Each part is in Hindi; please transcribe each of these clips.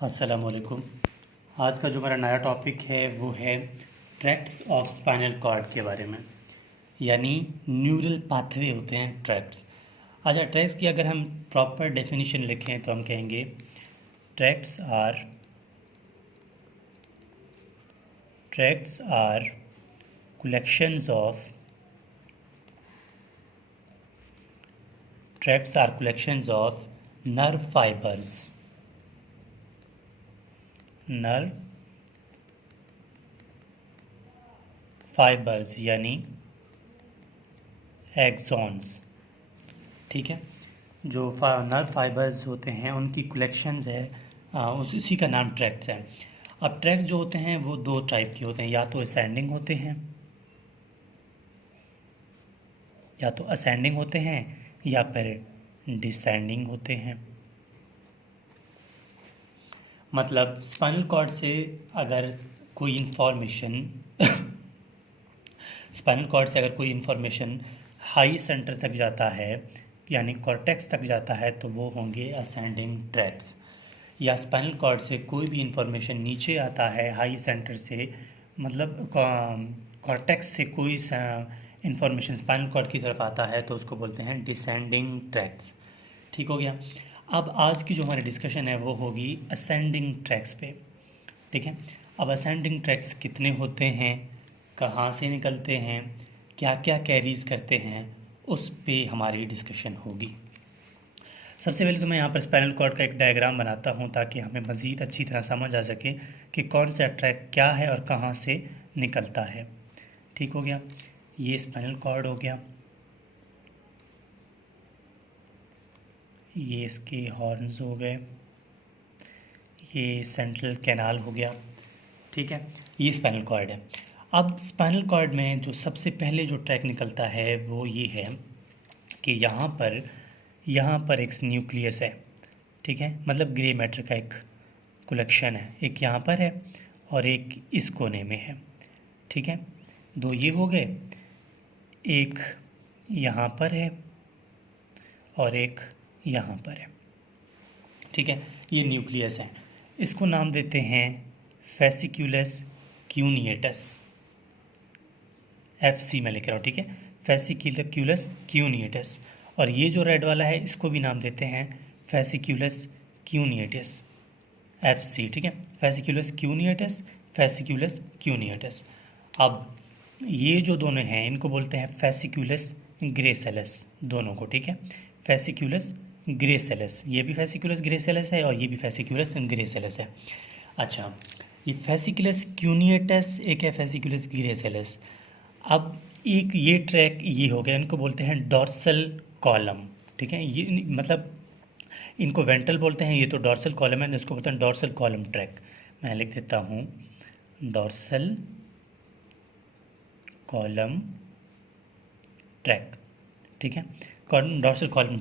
अस्सलामुअलैकुम। आज का जो मेरा नया टॉपिक है वो है ट्रैक्ट्स ऑफ स्पाइनल कॉर्ड के बारे में, यानी न्यूरल पाथवे होते हैं ट्रैक्ट्स। अच्छा, ट्रैक्ट्स की अगर हम प्रॉपर डेफिनेशन लिखें तो हम कहेंगे tracts are collections of nerve fibers यानी एक्सॉन्स। ठीक है, जो नर्व फाइबर्स होते हैं उनकी कलेक्शंस है, उसी का नाम ट्रैक्ट्स है। अब ट्रैक्ट जो होते हैं वो दो टाइप के होते हैं, या तो असेंडिंग होते हैं या फिर डिसेंडिंग होते हैं। मतलब स्पाइनल कॉर्ड से अगर कोई इन्फॉर्मेशन हाई सेंटर तक जाता है, यानी कॉर्टेक्स तक जाता है, तो वो होंगे असेंडिंग ट्रैक्ट्स। या स्पाइनल कॉर्ड से कोई भी इन्फॉर्मेशन नीचे आता है हाई सेंटर से, मतलब कॉर्टेक्स से कोई इन्फॉर्मेशन स्पाइनल कॉर्ड की तरफ आता है, तो उसको बोलते हैं डिसेंडिंग ट्रैक्ट्स। ठीक हो गया। अब आज की जो हमारी डिस्कशन है वो होगी असेंडिंग ट्रैक्ट्स पे। ठीक है, अब असेंडिंग ट्रैक्ट्स कितने होते हैं, कहाँ से निकलते हैं, क्या क्या कैरीज करते हैं, उस पे हमारी डिस्कशन होगी। सबसे पहले तो मैं यहाँ पर स्पाइनल कॉर्ड का एक डायग्राम बनाता हूँ ताकि हमें मज़ीद अच्छी तरह समझ आ सके कि कौन सा ट्रैक क्या है और कहाँ से निकलता है। ठीक हो गया, ये स्पाइनल कॉर्ड हो गया, ये इसके हॉर्न्स हो गए, ये सेंट्रल कैनाल हो गया। ठीक है, ये स्पाइनल कॉर्ड है। अब स्पाइनल कॉर्ड में जो सबसे पहले जो ट्रैक निकलता है वो ये है कि यहाँ पर एक न्यूक्लियस है। ठीक है, मतलब ग्रे मैटर का एक कलेक्शन है, एक यहाँ पर है और एक इस कोने में है। ठीक है, दो ये हो गए, एक यहाँ पर है और एक यहाँ पर है। ठीक है, ये न्यूक्लियस है, इसको नाम देते हैं फेसिक्यूलस क्यूनिएटस। FC में लिख रहा हूँ। ठीक है, फेसिक्यूलस क्यूनिएटस। और ये जो रेड वाला है इसको भी नाम देते हैं फेसिक्यूलस क्यूनिएटस, FC। ठीक है, फेसिक्यूलस क्यूनिएटस। अब ये जो दोनों हैं इनको बोलते हैं फेसिक्यूलस ग्रेसेलस, दोनों को। ठीक है, फेसिक्यूलस ग्रेसेलस, ये भी फेसिक्यूलस ग्रेसेलस है और ये भी फेसिक्यूलस ग्रेसेलस है। अच्छा, ये फेसिक्यूलस क्यूनिएटस एक है फेसिक्यूलस ग्रेसेलस। अब एक ये ट्रैक ये हो गया, इनको बोलते हैं डॉर्सल कॉलम। ठीक है, ये मतलब इनको वेंट्रल बोलते हैं, ये तो डॉर्सल कॉलम है, इसको बोलते हैं डॉर्सल कॉलम ट्रैक। मैं लिख देता हूँ डॉर्सल कॉलम ट्रैक। ठीक है, डॉर्सल कॉलम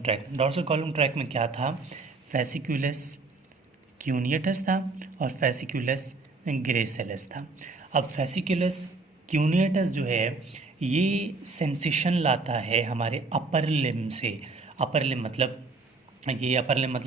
ट्रैक में क्या था, फेसिक्यूलस क्यूनिएटस था और फेसिक्यूलस ग्रेसेलस था। अब फेसिक्यूलस क्यूनिएटस जो है ये सेंसेशन लाता है हमारे अपर लिम से। अपर लिम मतलब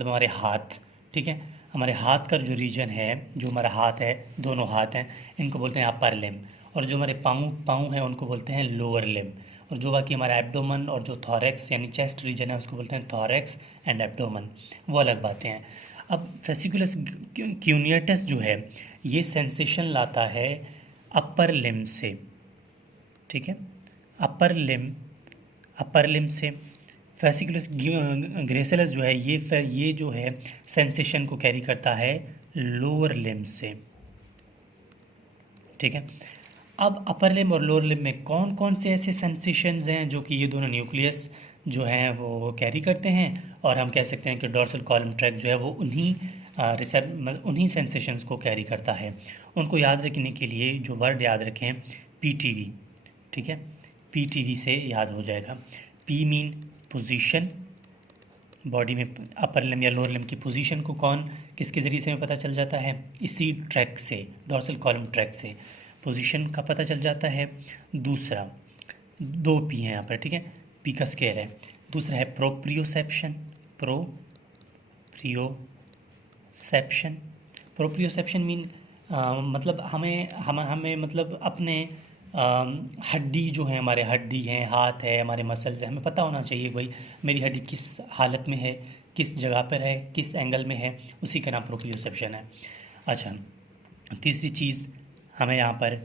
हमारे हाथ। ठीक है, हमारे हाथ का जो रीजन है, जो हमारा हाथ है, दोनों हाथ हैं, इनको बोलते हैं अपर लिम। और जो हमारे पाँव हैं उनको बोलते हैं लोअर लिम। और जो बाकी हमारा एब्डोमन और जो थॉरेक्स यानी चेस्ट रीजन है उसको बोलते हैं थॉरेक्स एंड एब्डोमन, वो अलग बातें हैं। अब फेसिकुलस क्यूनिएटस जो है ये सेंसेशन लाता है अपर लिम से। ठीक है, अपर लिम से। फेसिकुलस ग्रेसेलस जो है ये जो है सेंसेशन को कैरी करता है लोअर लिम से। ठीक है, अब अपर लिम और लोअर लिम में कौन कौन से ऐसे सेंसेशंस हैं जो कि ये दोनों न्यूक्लियस जो हैं वो कैरी करते हैं, और हम कह सकते हैं कि डॉर्सल कॉलम ट्रैक जो है वो उन्हीं सेंसेशंस को कैरी करता है। उनको याद रखने के लिए जो वर्ड याद रखें, PTV। ठीक है, PTV से याद हो जाएगा। P मीन पोजीशन, बॉडी में अपर लिम या लोअर लिम की पोजीशन को किसके ज़रिए से हमें पता चल जाता है, इसी ट्रैक से, डॉर्सल कॉलम ट्रैक से पोजीशन का पता चल जाता है। दूसरा, दो P हैं यहाँ पर। ठीक है, P का स्केयर है। दूसरा है प्रोप्रियोसेप्शन, प्रोप्रियोसेप्शन मीन मतलब हमें मतलब अपने हड्डी जो है, हमारे हड्डी हैं, हाथ है, हमारे मसल्स हैं, हमें पता होना चाहिए भाई मेरी हड्डी किस हालत में है, किस जगह पर है, किस एंगल में है, उसी का नाम प्रोप्रियोसेप्शन है। अच्छा, तीसरी चीज़ हमें यहाँ पर,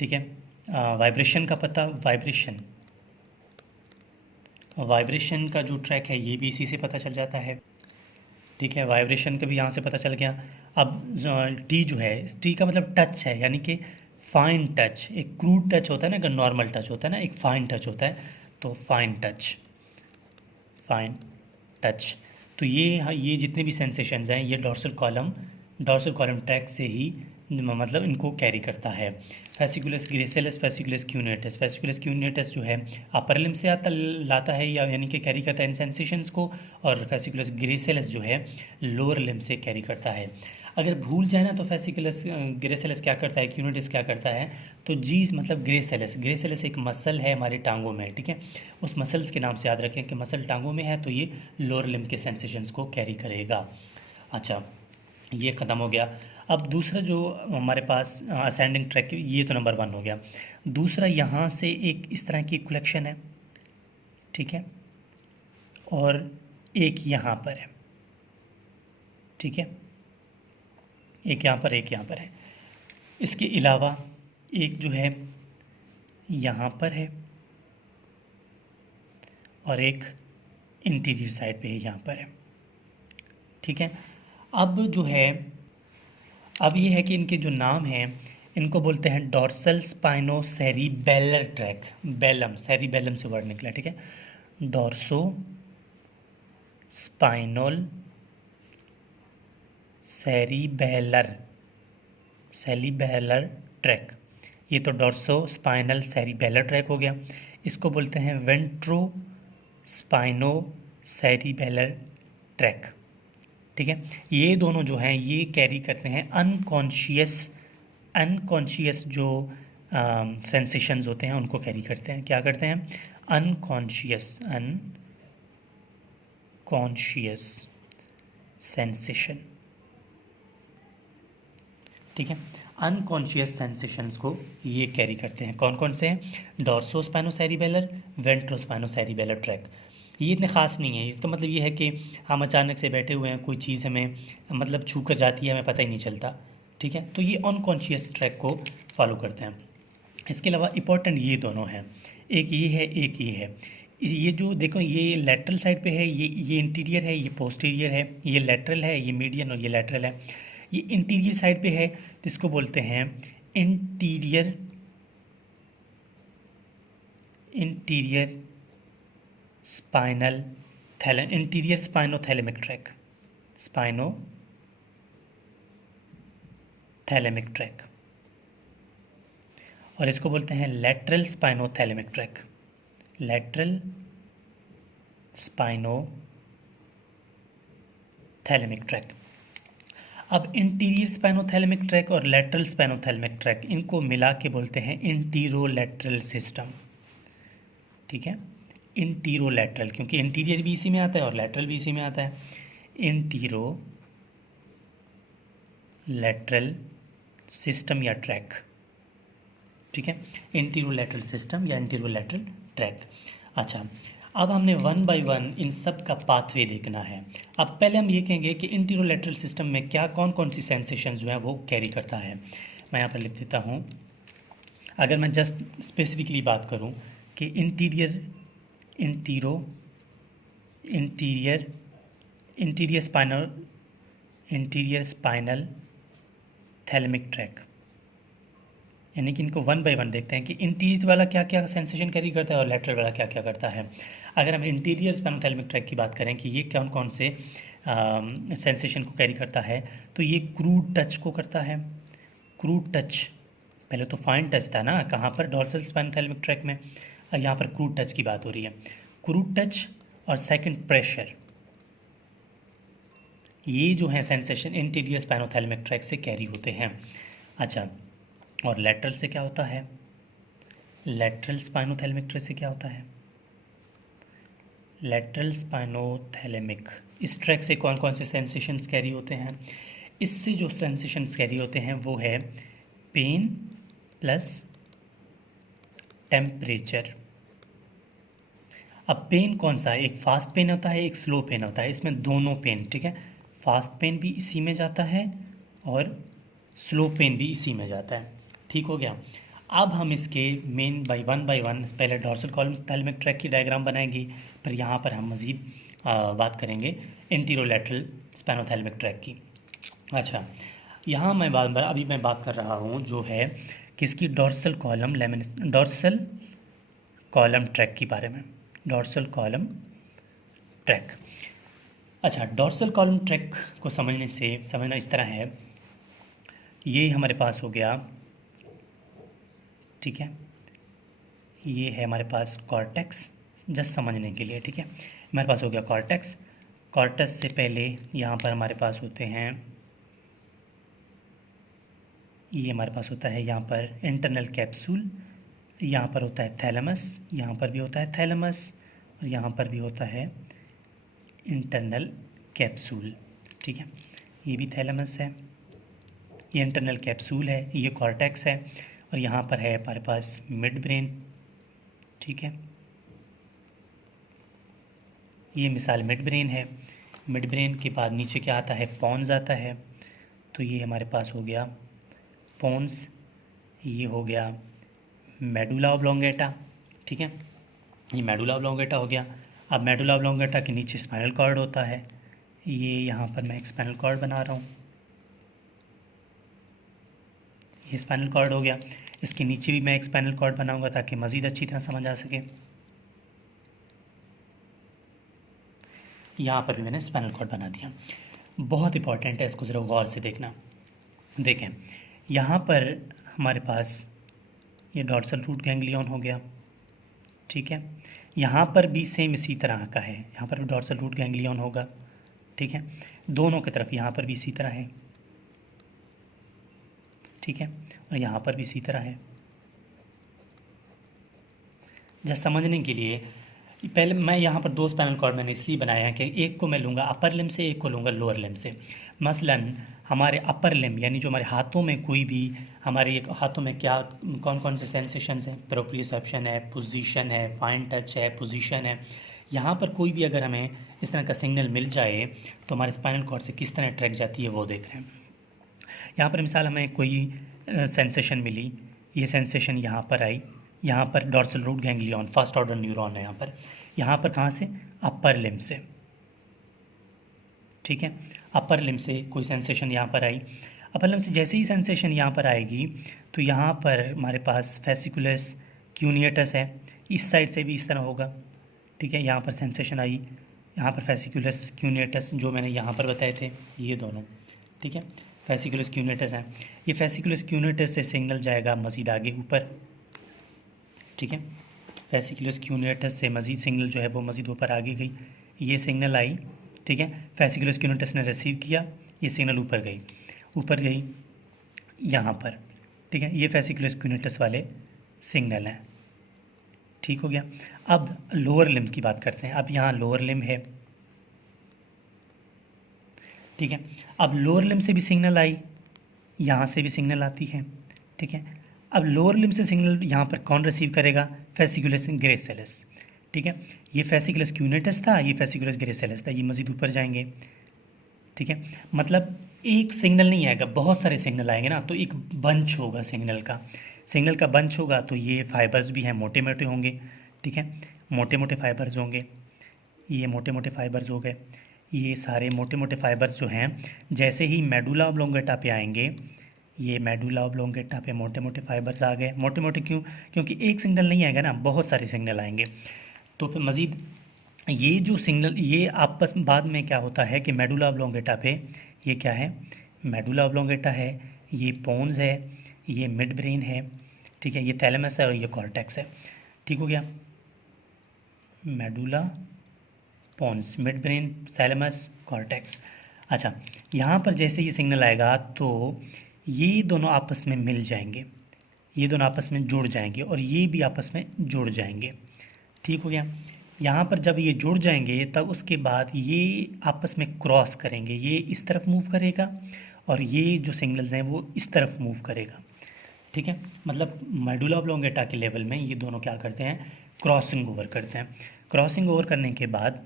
ठीक है, वाइब्रेशन का पता। वाइब्रेशन का जो ट्रैक है ये भी इसी से पता चल जाता है, ठीक है, वाइब्रेशन का भी यहाँ से पता चल गया। अब टी जो है, टी का मतलब टच है, यानी कि फाइन टच। एक क्रूड टच होता है ना, एक नॉर्मल टच होता है ना, एक फाइन टच होता है, तो फाइन टच। तो ये जितने भी सेंसेशंस हैं ये डॉर्सल कॉलम ट्रैक से ही मतलब इनको कैरी करता है। Fasciculus gracilis, fasciculus cuneatus. Fasciculus cuneatus जो है अपर लिम्ब से लाता है, या यानी कि कैरी करता है इन सेंसेशंस को, और फेसिकुलस ग्रेसिलस जो है लोअर लिम्ब से कैरी करता है। अगर भूल जाए ना तो फेसिकुलस ग्रेसिलस क्या करता है, क्यूनेटस क्या करता है, तो जी मतलब ग्रेसिलस एक मसल है हमारी टांगों में, ठीक है, उस मसल्स के नाम से याद रखें कि मसल टांगों में है तो ये लोअर लिम्ब के सेंसेशंस को कैरी करेगा। अच्छा, ये ख़त्म हो गया। अब दूसरा जो हमारे पास असेंडिंग ट्रैक, ये तो नंबर 1 हो गया। दूसरा यहाँ से एक इस तरह की कलेक्शन है, ठीक है, और एक यहाँ पर है, ठीक है, एक यहाँ पर, एक यहाँ पर है। इसके अलावा एक जो है यहाँ पर है, और एक इंटीरियर साइड पे है, यहाँ पर है, ठीक है। अब जो है, अब ये है कि इनके जो नाम हैं इनको बोलते हैं dorsal स्पाइनो cerebellar track. Belum, cerebellum से वर्ड निकला, ठीक है, डॉर्सो स्पाइनल सेरिबेलर ट्रैक। ये तो डॉर्सो स्पाइनल सेरिबेलर ट्रैक हो गया। इसको बोलते हैं वेंट्रो स्पाइनो सेरिबेलर ट्रैक, ठीक है। ये दोनों जो हैं ये कैरी करते हैं अनकॉन्शियस जो सेंसेशंस होते हैं उनको कैरी करते हैं। क्या करते हैं, अनकॉन्शियस सेंसेशन, ठीक है, अनकॉन्शियस सेंसेशंस को ये कैरी करते हैं। कौन कौन से हैं, डॉर्सोस्पाइनोसेरिबेलर, वेंट्रोस्पाइनोसेरिबेलर ट्रैक। ये इतने ख़ास नहीं है, इसका मतलब ये है कि हम अचानक से बैठे हुए हैं, कोई चीज़ हमें मतलब छू कर जाती है, हमें पता ही नहीं चलता, ठीक है, तो ये अनकॉन्शियस ट्रैक को फॉलो करते हैं। इसके अलावा इंपॉर्टेंट ये दोनों हैं, एक ये है, एक ये है। ये जो देखो ये लेटरल साइड पे है, ये इंटीरियर है, ये पोस्टीरियर है, ये लेटरल है, ये मीडियन और ये लेटरल है। ये इंटीरियर साइड पे है तो इसको बोलते हैं इंटीरियर इंटीरियर स्पाइनोथैलेमिक ट्रैक, और इसको बोलते हैं लेटरल स्पाइनोथैलेमिक ट्रैक। अब इंटीरियर स्पाइनोथैलेमिक ट्रैक और लेटरल स्पाइनोथैलेमिक ट्रैक, इनको मिला के बोलते हैं इंटीरोलैटरल सिस्टम, ठीक है, इंटीरोलैटरल, क्योंकि इंटीरियर भी इसी में आता है और लेटरल भी इसी में आता है। इंटीरोलैटरल सिस्टम या ट्रैक, ठीक है, इंटीरोलैटरल सिस्टम या इंटीरोलैटरल ट्रैक। अच्छा, अब हमने 1 बाय 1 इन सब का पाथवे देखना है। अब पहले हम ये कहेंगे कि इंटीरोलैटरल सिस्टम में क्या कौन कौन सी सेंसेशन जो है वो कैरी करता है। मैं यहाँ पर लिख देता हूँ, अगर मैं जस्ट स्पेसिफिकली बात करूँ कि इंटीरियर स्पाइनल थैलेमिक ट्रैक, यानी कि इनको 1 बाय 1 देखते हैं कि इंटीरियर वाला क्या क्या सेंसेशन कैरी करता है और लेटरल वाला क्या क्या करता है। अगर हम इंटीरियर स्पाइनोथैलेमिक ट्रैक की बात करें कि ये कौन कौन से सेंसेशन को कैरी करता है, तो ये क्रूड टच को करता है। क्रूड टच, पहले तो फाइन टच था ना, कहाँ पर, डॉर्सल स्पाइनोथैलेमिक ट्रैक में, अब यहाँ पर क्रूड टच की बात हो रही है। क्रूड टच और सेकंड प्रेशर, ये जो है सेंसेशन इंटीरियर स्पाइनोथैलेमिक ट्रैक से कैरी होते हैं। अच्छा, और लेटरल से क्या होता है, लेटरल स्पाइनोथैलेमिक ट्रैक से क्या होता है, लेटरल स्पाइनोथैलेमिक, इस ट्रैक से कौन कौन से सेंसेशंस कैरी होते हैं, इससे जो सेंसेशंस कैरी होते हैं वो है पेन प्लस टेम्परेचर। अब पेन कौन सा है, एक फास्ट पेन होता है, एक स्लो पेन होता है, इसमें दोनों पेन, ठीक है, फास्ट पेन भी इसी में जाता है और स्लो पेन भी इसी में जाता है, ठीक हो गया। अब हम इसके मेन बाय वन पहले डॉर्सल कॉलम थैलेमिक ट्रैक की डायग्राम बनाएंगे, फिर यहाँ पर हम मज़ीद बात करेंगे एंटीरोलैटरल स्पाइनोथैलेमिक ट्रैक की। अच्छा, यहाँ अभी मैं बात कर रहा हूँ जो है किसकी, डॉर्सल कॉलम ट्रैक के बारे में, डॉर्सल कॉलम ट्रैक। अच्छा, डॉर्सल कॉलम ट्रैक को समझना इस तरह है, ये हमारे पास हो गया, ठीक है, ये है हमारे पास कॉर्टेक्स, जस्ट समझने के लिए, ठीक है, हमारे पास हो गया कॉर्टेक्स। कॉर्टेक्स से पहले यहाँ पर हमारे पास होते हैं, ये हमारे पास होता है यहाँ पर इंटरनल कैप्सूल, यहाँ पर होता है थैलेमस, यहाँ पर भी होता है थैलेमस, और यहाँ पर भी होता है इंटरनल कैप्सूल, ठीक है, ये भी थैलेमस है, ये इंटरनल कैप्सूल है, ये कॉर्टेक्स है, और यहाँ पर है हमारे पास मिड ब्रेन, ठीक है, ये मिसाल मिड ब्रेन है। मिड ब्रेन के बाद नीचे क्या आता है, पॉन्स आता है, तो ये हमारे पास हो गया पॉन्स, ये हो गया मेडुला ऑब्लोंगेटा, ठीक है, ये मेडुला ऑब्लोंगेटा हो गया। अब मेडुला ऑब्लोंगेटा के नीचे स्पाइनल कॉर्ड होता है, ये यहाँ पर मैं एक स्पाइनल कॉर्ड बना रहा हूँ, ये स्पाइनल कॉर्ड हो गया। इसके नीचे भी मैं एक स्पाइनल कॉर्ड बनाऊंगा ताकि मज़ीद अच्छी तरह समझ आ सके। यहाँ पर भी मैंने स्पाइनल कॉर्ड बना दिया, बहुत इंपॉर्टेंट है, इसको ज़रा गौर से देखना। देखें, यहाँ पर हमारे पास ये डॉर्सल रूट गैंग्लियन हो गया, ठीक है, यहाँ पर भी सेम इसी तरह का है, यहाँ पर भी डॉर्सल रूट गैंग्लियन होगा, ठीक है, दोनों की तरफ यहाँ पर भी इसी तरह है, ठीक है, और यहाँ पर भी इसी तरह है। जस्ट समझने के लिए पहले मैं यहाँ पर दो स्पाइनल कॉर्ड मैंने इसलिए बनाया है कि एक को मैं लूँगा अपर लिम्ब से, एक को लूँगा लोअर लिम्ब से। मसलन हमारे अपर लिम्ब यानी जो हमारे हाथों में कोई भी हमारे हाथों में क्या कौन कौन से सेंसेशंस हैं, प्रोप्रियोसेप्शन है, पोजीशन है, फाइन टच है, पोजीशन है, यहाँ पर कोई भी अगर हमें इस तरह का सिग्नल मिल जाए तो हमारे स्पाइनल कॉर्ड से किस तरह ट्रैक जाती है वो देख रहे हैं। यहाँ पर मिसाल हमें कोई सेंसेशन मिली, ये सेंसेशन यहाँ पर आई, यहाँ पर dorsal root ganglion first order neuron है यहाँ पर कहाँ से, अपर लिम्ब से, ठीक है, अपर लिम्ब से कोई सेंसेशन यहाँ पर आई। अपर लिम्ब से जैसे ही सेंसेशन यहाँ पर आएगी तो यहाँ पर हमारे पास फेसिकुलस क्यूनियटस है, इस साइड से भी इस तरह होगा, ठीक है, यहाँ पर सेंसेशन आई, यहाँ पर फेसिकुलस क्यूनियटस जो मैंने यहाँ पर बताए थे ये दोनों, ठीक है, फेसिकुलस क्यूनियटस हैं, ये फेसिकुलस क्यूनियटस से सिग्नल जाएगा मज़ीद आगे ऊपर, ठीक है, फेसिकुलस क्यूनियटस से मज़ीद सिग्नल जो है वो मज़ीद ऊपर आगे गई, ये सिग्नल आई, ठीक है, फेसिकुलस क्यूनियटस ने रिसीव किया, ये सिग्नल ऊपर गई यहाँ पर, ठीक है, ये फेसिकुलस क्यूनियटस वाले सिग्नल हैं, ठीक हो गया। अब लोअर लिम्स की बात करते हैं, अब यहाँ लोअर लिम्ब है, ठीक है, अब लोअर लिम्ब से भी सिग्नल आई, यहाँ से भी सिग्नल आती है, ठीक है, अब लोअर लिम्ब से सिग्नल यहाँ पर कौन रिसीव करेगा, फेसिकुलस ग्रेसिलिस, ठीक है, ये फेसिकुलस क्यूनियटस था, ये फेसिकुलस ग्रेसिलिस था, ये मज़ीद ऊपर जाएंगे, ठीक है, मतलब एक सिग्नल नहीं आएगा, बहुत सारे सिग्नल आएंगे ना, तो एक बंच होगा सिग्नल का बंच होगा, तो ये फाइबर्स भी हैं, मोटे मोटे होंगे, ठीक है, मोटे मोटे फाइबर्स होंगे, ये मोटे मोटे फाइबर्स हो गए, ये सारे मोटे मोटे फाइबर्स जो हैं जैसे ही मेडुला ऑब्लोंगेटा पे आएंगे, ये मेडुला ऑब्लोंगेटा पे मोटे मोटे फाइबर्स आ गए, मोटे मोटे क्यों, क्योंकि एक सिग्नल नहीं आएगा ना, बहुत सारे सिग्नल आएंगे, तो फिर मज़ीद ये जो सिग्नल ये आपस में बाद में क्या होता है कि मेडुला ऑब्लोंगेटा पे ये क्या है, मेडुला ऑब्लोंगेटा है, ये पोन्स है, ये मिड ब्रेन है, ठीक है, ये थैलेमस है और ये कॉर्टेक्स है, ठीक हो गया, medulla pons mid brain thalamus cortex. अच्छा, यहाँ पर जैसे ये सिग्नल आएगा तो ये दोनों आपस में मिल जाएंगे, ये दोनों आपस में जुड़ जाएंगे और ये भी आपस में जुड़ जाएंगे, ठीक हो गया, यहाँ पर जब ये जुड़ जाएंगे तब उसके बाद ये आपस में क्रॉस करेंगे, ये इस तरफ मूव करेगा और ये जो सिग्नल्स हैं वो इस तरफ मूव करेगा। ठीक है, मतलब मेडुला ऑब्लोंगेटा के लेवल में ये दोनों क्या करते हैं, क्रॉसिंग ओवर करते हैं। क्रॉसिंग ओवर करने के बाद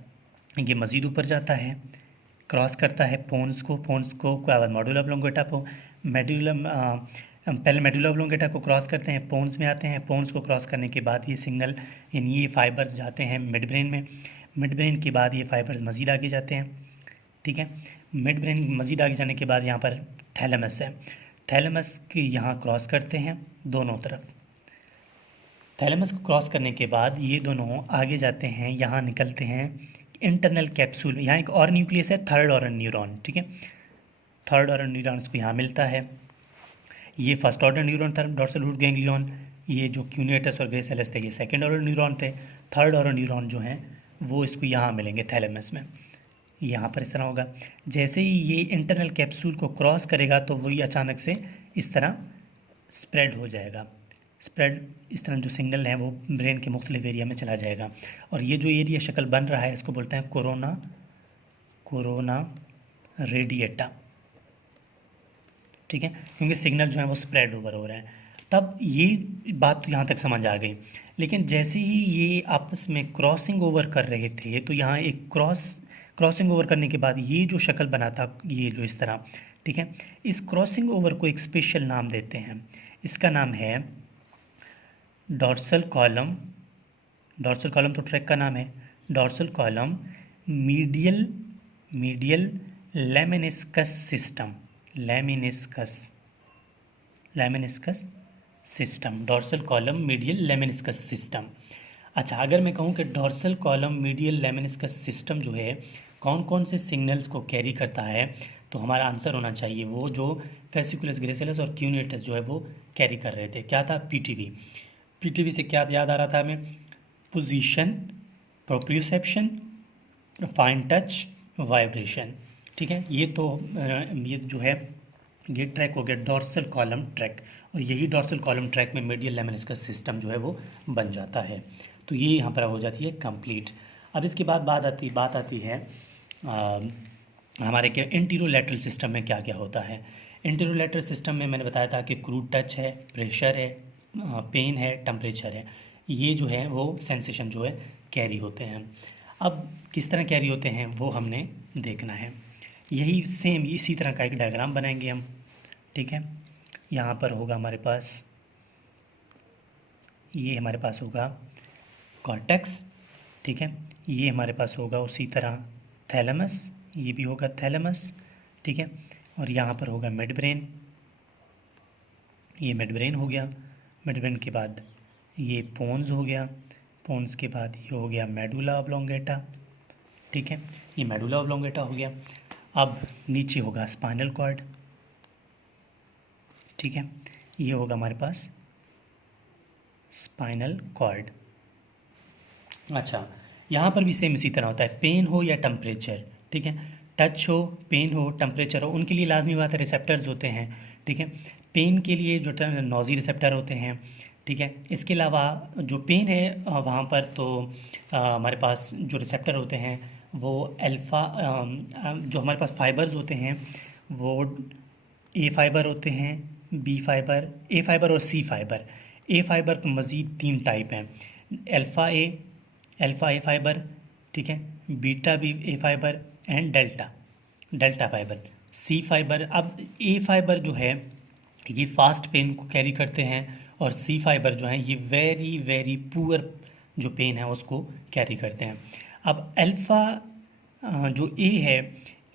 ये मज़ीद ऊपर जाता है, क्रॉस करता है पोन्स को क्या बाद मेडुला ऑब्लोंगेटा को, पहले मेडुला ऑब्लोंगेटा को क्रॉस करते हैं, पोन्स में आते हैं, पोन्स को क्रॉस करने के बाद ये सिग्नल यानी ये फाइबर्स जाते हैं मिड ब्रेन में, मिड ब्रेन के बाद ये फाइबर्स मज़ीद आगे जाते हैं। ठीक है, मिड ब्रेन मज़ीद आगे जाने के बाद यहाँ पर थैलेमस है, थैलेमस के यहाँ क्रॉस करते हैं दोनों तरफ। थैलेमस को क्रॉस करने के बाद ये दोनों आगे जाते हैं, यहाँ निकलते हैं इंटरनल कैप्सूल। यहाँ एक और न्यूक्लियस है, थर्ड ऑर्डर न्यूरॉन। ठीक है, थर्ड ऑर्डर न्यूरॉन्स को यहाँ मिलता है। ये फर्स्ट ऑर्डर न्यूरॉन था डॉर्सल रूट गैंग्लियन, ये जो क्यूनियटस और ग्रेसिलस थे ये सेकेंड ऑर्डर न्यूरॉन थे। थर्ड ऑर्डर न्यूरॉन जो हैं वो इसको यहाँ मिलेंगे थैलेमस में, यहाँ पर इस तरह होगा। जैसे ही ये इंटरनल कैप्सूल को क्रॉस करेगा तो वही अचानक से इस तरह स्प्रेड हो जाएगा। स्प्रेड इस तरह जो सिग्नल है वो ब्रेन के मुख्तलिफ एरिया में चला जाएगा। और ये जो एरिया शक्ल बन रहा है इसको बोलते हैं कोरोना रेडिएटा। ठीक है, क्योंकि सिग्नल जो है वो स्प्रेड ओवर हो रहा है। तब ये बात तो यहाँ तक समझ आ गई। लेकिन जैसे ही ये आपस में क्रॉसिंग ओवर कर रहे थे तो यहाँ एक क्रॉसिंग ओवर करने के बाद ये जो शक्ल बना था ये जो इस तरह, ठीक है, इस क्रॉसिंग ओवर को एक स्पेशल नाम देते हैं। इसका नाम है डॉर्सल कॉलम। डॉर्सल कॉलम तो ट्रैक का नाम है। Dorsal column medial lemniscus system, lemniscus system, dorsal column medial lemniscus system. अच्छा, अगर मैं कहूँ कि dorsal column medial lemniscus system जो है कौन कौन से सिग्नल्स को कैरी करता है, तो हमारा आंसर होना चाहिए वो जो फेसिकुलस ग्रेसिलस और क्यूनियटस जो है वो कैरी कर रहे थे। क्या था, पीटीवी। पीटीवी से क्या याद आ रहा था हमें, position, proprioception, fine touch, vibration. ठीक है, ये जो है ये ट्रैक हो गया डॉर्सल कॉलम ट्रैक, और यही डॉर्सल कॉलम ट्रैक में मीडियल लेमेनिस्कस सिस्टम जो है वो बन जाता है। तो ये यहाँ पर हो जाती है कंप्लीट। अब इसके बाद बात आती है हमारे क्या एंटीरोलैटरल सिस्टम में क्या क्या होता है। एंटीरोलैटरल सिस्टम में मैंने बताया था कि क्रूड टच है, प्रेशर है, पेन है, टेम्परेचर है, ये जो है वो सेंसेशन जो है कैरी होते हैं। अब किस तरह कैरी होते हैं वो हमने देखना है। यही सेम इसी तरह का एक डायग्राम बनाएंगे हम। ठीक है, यहाँ पर होगा हमारे पास, ये हमारे पास होगा कॉर्टेक्स। ठीक है, ये हमारे पास होगा उसी तरह थैलेमस, ये भी होगा थैलेमस। ठीक है, और यहाँ पर होगा मिड ब्रेन, ये मिड ब्रेन हो गया। मिड ब्रेन के बाद ये पोन्स हो गया, पोन्स के बाद ये हो गया मेडुला ऑब्लोंगेटा। ठीक है, ये मेडुला ऑब्लोंगेटा हो गया। अब नीचे होगा स्पाइनल कॉर्ड। ठीक है, ये होगा हमारे पास स्पाइनल कॉर्ड। अच्छा, यहाँ पर भी सेम इसी तरह होता है, पेन हो या टेम्परेचर। ठीक है, टच हो, पेन हो, टेम्परेचर हो, उनके लिए लाजमी बात है रिसेप्टर्स होते हैं। ठीक है, पेन के लिए जो नॉजी रिसेप्टर होते हैं। ठीक है, इसके अलावा जो पेन है वहाँ पर तो हमारे पास जो रिसेप्टर होते हैं वो अल्फ़ा, जो हमारे पास फाइबर्स होते हैं वो ए फाइबर होते हैं, बी फाइबर, ए फाइबर और सी फाइबर। ए फाइबर तो मज़ीद 3 टाइप हैं, अल्फ़ा ए फाइबर, ठीक है, beta B A fiber and delta fiber, C fiber. अब ए फाइबर जो है ये फास्ट पेन को कैरी करते हैं और सी फाइबर जो है ये वेरी वेरी पुअर जो पेन है उसको कैरी करते हैं। अब अल्फ़ा जो ए है,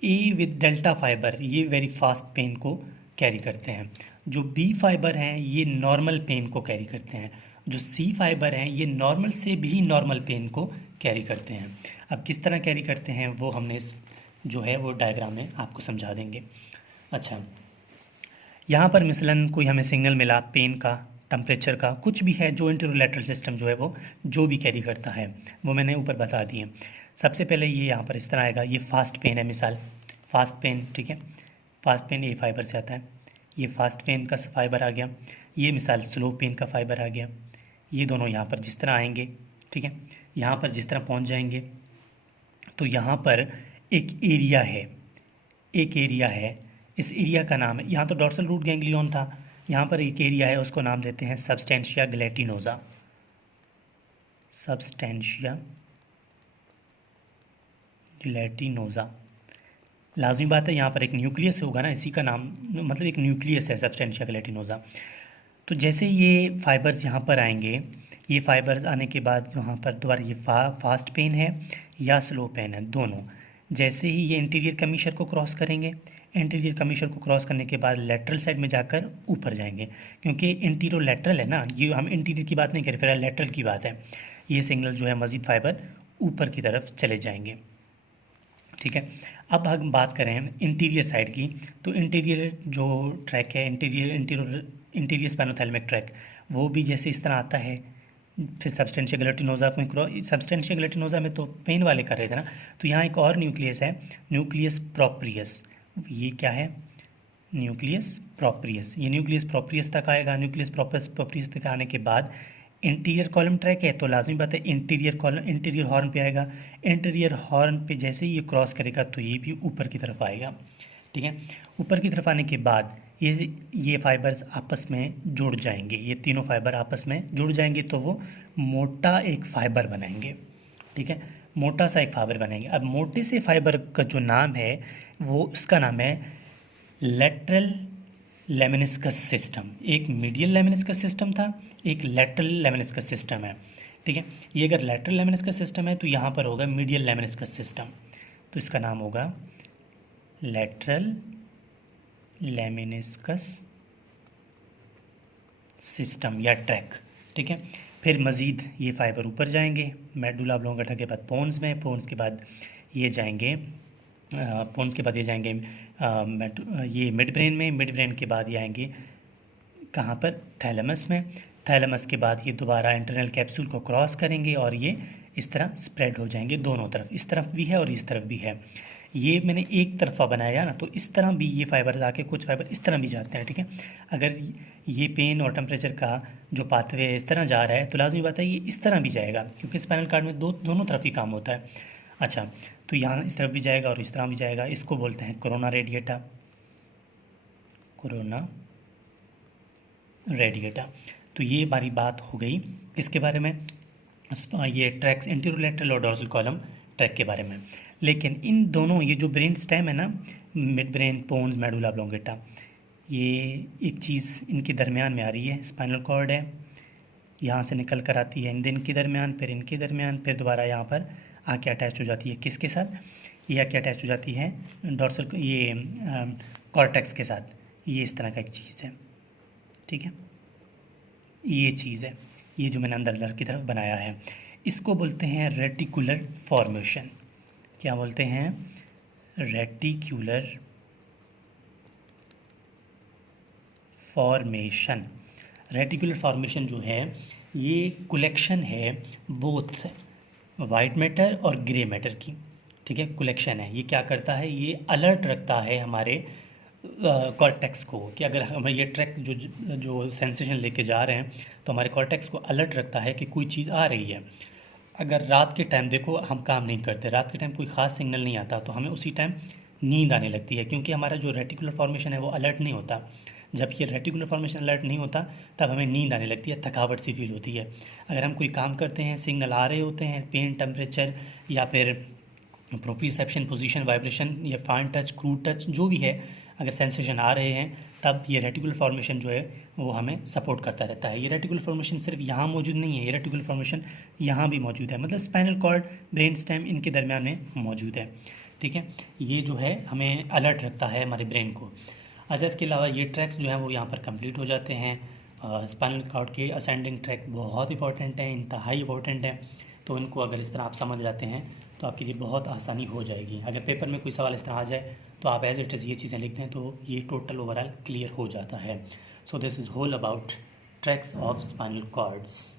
ए विद डेल्टा फाइबर ये वेरी फास्ट पेन को कैरी करते हैं। जो बी फाइबर हैं ये नॉर्मल पेन को कैरी करते हैं। जो सी फाइबर हैं ये नॉर्मल से भी नॉर्मल पेन को कैरी करते हैं। अब किस तरह कैरी करते हैं वो हमने इस जो है वो डायग्राम में आपको समझा देंगे। अच्छा, यहाँ पर मिसलन कोई हमें सिग्नल मिला पेन का, टेम्परेचर का, कुछ भी है जो इंटरलैटरल सिस्टम जो है वो जो भी कैरी करता है वो मैंने ऊपर बता दिए। सबसे पहले ये यहाँ पर इस तरह आएगा, ये फास्ट पेन है, मिसाल फास्ट पेन। ठीक है, फास्ट पेन ए फाइबर से आता है, ये फास्ट पेन का फाइबर आ गया। ये मिसाल स्लो पेन का फाइबर आ गया। ये दोनों यहाँ पर जिस तरह आएंगे, ठीक है, यहाँ पर जिस तरह पहुँच जाएंगे तो यहाँ पर एक एरिया है, एक एरिया है, इस एरिया का नाम है, यहाँ तो डॉर्सल रूट गैंग्लियन था, यहाँ पर एक एरिया है, उसको नाम देते हैं सब्सटेंशिया ग्लैटिनोजा। सब्सटेंशिया ग्लैटिनोजा। लाजमी बात है यहाँ पर एक न्यूक्लियस होगा ना, इसी का नाम मतलब एक न्यूक्लियस है सब्सटेंशिया ग्लैटिनोजा। तो जैसे ये फाइबर्स यहाँ पर आएंगे, ये फाइबर्स आने के बाद वहाँ पर दोबारा ये फास्ट पेन है या स्लो पेन है दोनों, जैसे ही ये इंटीरियर कमीशर को क्रॉस करेंगे, इंटीरियर कमीशर को क्रॉस करने के बाद लेटरल साइड में जाकर ऊपर जाएंगे, क्योंकि इंटीरियर लेटरल है ना, ये हम इंटीरियर की बात नहीं करें, फिर लेटरल की बात है। ये सिग्नल जो है मज़ीद फाइबर ऊपर की तरफ चले जाएंगे, ठीक है। अब हम बात करें इंटीरियर साइड की, तो इंटीरियर जो ट्रैक है, इंटीरियर स्पाइनोथैलेमिक ट्रैक, वो भी जैसे इस तरह आता है। फिर सब्सटेंशिया ग्लैटिनोजा में सब्सटेंशिया ग्लैटिनोजा में तो पेन वाले कर रहे थे ना, तो यहाँ एक और न्यूक्लियस है, न्यूक्लियस प्रोप्रियस। ये क्या है? न्यूक्लियस प्रोप्रियस। ये न्यूक्लियस प्रोप्रियस तक आएगा। न्यूक्लियस प्रोप्रियस तक आने के बाद इंटीरियर कॉलम ट्रैक है, तो लाजमी बात है इंटीरियर हॉर्न पे आएगा। इंटीरियर हॉर्न पे जैसे ही ये क्रॉस करेगा तो ये भी ऊपर की तरफ आएगा, ठीक है। ऊपर की तरफ आने के बाद ये फाइबर्स आपस में जुड़ जाएंगे, ये तीनों फाइबर आपस में जुड़ जाएंगे तो वो मोटा एक फाइबर बनाएंगे, ठीक है, मोटा सा एक फाइबर बनाएंगे। अब मोटे से फाइबर का जो नाम है वो उसका नाम है लेटरल लेमिनिस्कस सिस्टम। एक मीडियल लेमिनिस्कस सिस्टम था, एक लेटरल लेमिनिस्कस सिस्टम है, ठीक है। ये अगर लेटरल लेमिनिस्कस सिस्टम है तो यहाँ पर होगा मीडियल लेमिनिस्कस सिस्टम, तो इसका नाम होगा लेटरल लेमिनिस्कस सिस्टम या ट्रैक, ठीक है। फिर मज़ीद ये फाइबर ऊपर जाएंगे मेडुला ऑब्लोंगेटा के बाद पोन्स में, पोन्स के बाद ये जाएंगे ये मिड ब्रेन में, मिड ब्रेन के बाद ये आएंगे कहाँ पर? थैलेमस में। थैलेमस के बाद ये दोबारा इंटरनल कैप्सूल को क्रॉस करेंगे और ये इस तरह स्प्रेड हो जाएंगे दोनों तरफ, इस तरफ भी है और इस तरफ भी है। ये मैंने एक तरफा बनाया ना, तो इस तरह भी ये फाइबर आके कुछ फाइबर इस तरह भी जाते हैं, ठीक है। अगर ये पेन और टेम्परेचर का जो पाथवे इस तरह जा रहा है तो लाजमी बात है ये इस तरह भी जाएगा, क्योंकि स्पाइनल कार्ड में दोनों तरफ ही काम होता है। अच्छा, तो यहाँ इस तरफ भी जाएगा और इस तरह भी जाएगा, इसको बोलते हैं कोरोना रेडिएटा। Corona radiata. तो ये हमारी बात हो गई किसके बारे में? ये ट्रैक्स एंटीरोलेटरल और डोर्सल कॉलम ट्रैक के बारे में। लेकिन इन दोनों, ये जो ब्रेन स्टेम है ना, mid brain, pons, medulla oblongata, ये एक चीज़ इनके दरमियान में आ रही है, स्पाइनल कॉर्ड है, यहाँ से निकल कर आती है इनके दरमियान, फिर इनके दरमियान, फिर दोबारा यहाँ पर आके अटैच हो जाती है किसके साथ? ये आके अटैच हो जाती है डोर्सल, ये कॉर्टेक्स के साथ। ये इस तरह का एक चीज़ है, ठीक है, ये चीज़ है, ये जो मैंने अंदर की तरफ बनाया है, इसको बोलते हैं रेटिकुलर फॉर्मेशन। क्या बोलते हैं? Reticular formation. रेटिकुलर फॉर्मेशन जो है ये कलेक्शन है बोथ वाइट मैटर और ग्रे मैटर की, ठीक है, कलेक्शन है। ये क्या करता है? ये अलर्ट रखता है हमारे कॉर्टेक्स को कि अगर हम ये ट्रैक जो सेंसेशन लेके जा रहे हैं तो हमारे कॉर्टेक्स को अलर्ट रखता है कि कोई चीज़ आ रही है। अगर रात के टाइम देखो हम काम नहीं करते, रात के टाइम कोई ख़ास सिग्नल नहीं आता तो हमें उसी टाइम नींद आने लगती है, क्योंकि हमारा जो रेटिकुलर फॉर्मेशन है वो अलर्ट नहीं होता। जब ये रेटिकुलर फॉर्मेशन अलर्ट नहीं होता तब हमें नींद आने लगती है, थकावट सी फील होती है। अगर हम कोई काम करते हैं, सिग्नल आ रहे होते हैं, पेन, टेम्परेचर या फिर प्रोप्रियोसेप्शन, पोजीशन, वाइब्रेशन या फाइन टच, क्रूड टच, जो भी है, अगर सेंसेशन आ रहे हैं तब ये रेटिकुलर फॉर्मेशन जो है वो हमें सपोर्ट करता रहता है। ये रेटिकुलर फॉर्मेशन सिर्फ यहाँ मौजूद नहीं है, ये रेटिकुलर फॉर्मेशन यहाँ भी मौजूद है, मतलब स्पाइनल कॉर्ड, ब्रेन स्टेम, इनके दरमियान में मौजूद है, ठीक है। ये जो है हमें अलर्ट रखता है हमारे ब्रेन को। अच्छा, इसके अलावा ये ट्रैक्स जो हैं वो यहाँ पर कंप्लीट हो जाते हैं। स्पाइनल कॉर्ड के असेंडिंग ट्रैक बहुत इंपॉर्टेंट है, इंतहाई इंपॉर्टेंट है, तो इनको अगर इस तरह आप समझ जाते हैं तो आपके लिए बहुत आसानी हो जाएगी। अगर पेपर में कोई सवाल इस तरह आ जाए तो आप एज इट इज़ ये चीज़ें लिख दें तो ये टोटल ओवरऑल क्लियर हो जाता है। So this is whole about tracts of spinal chords.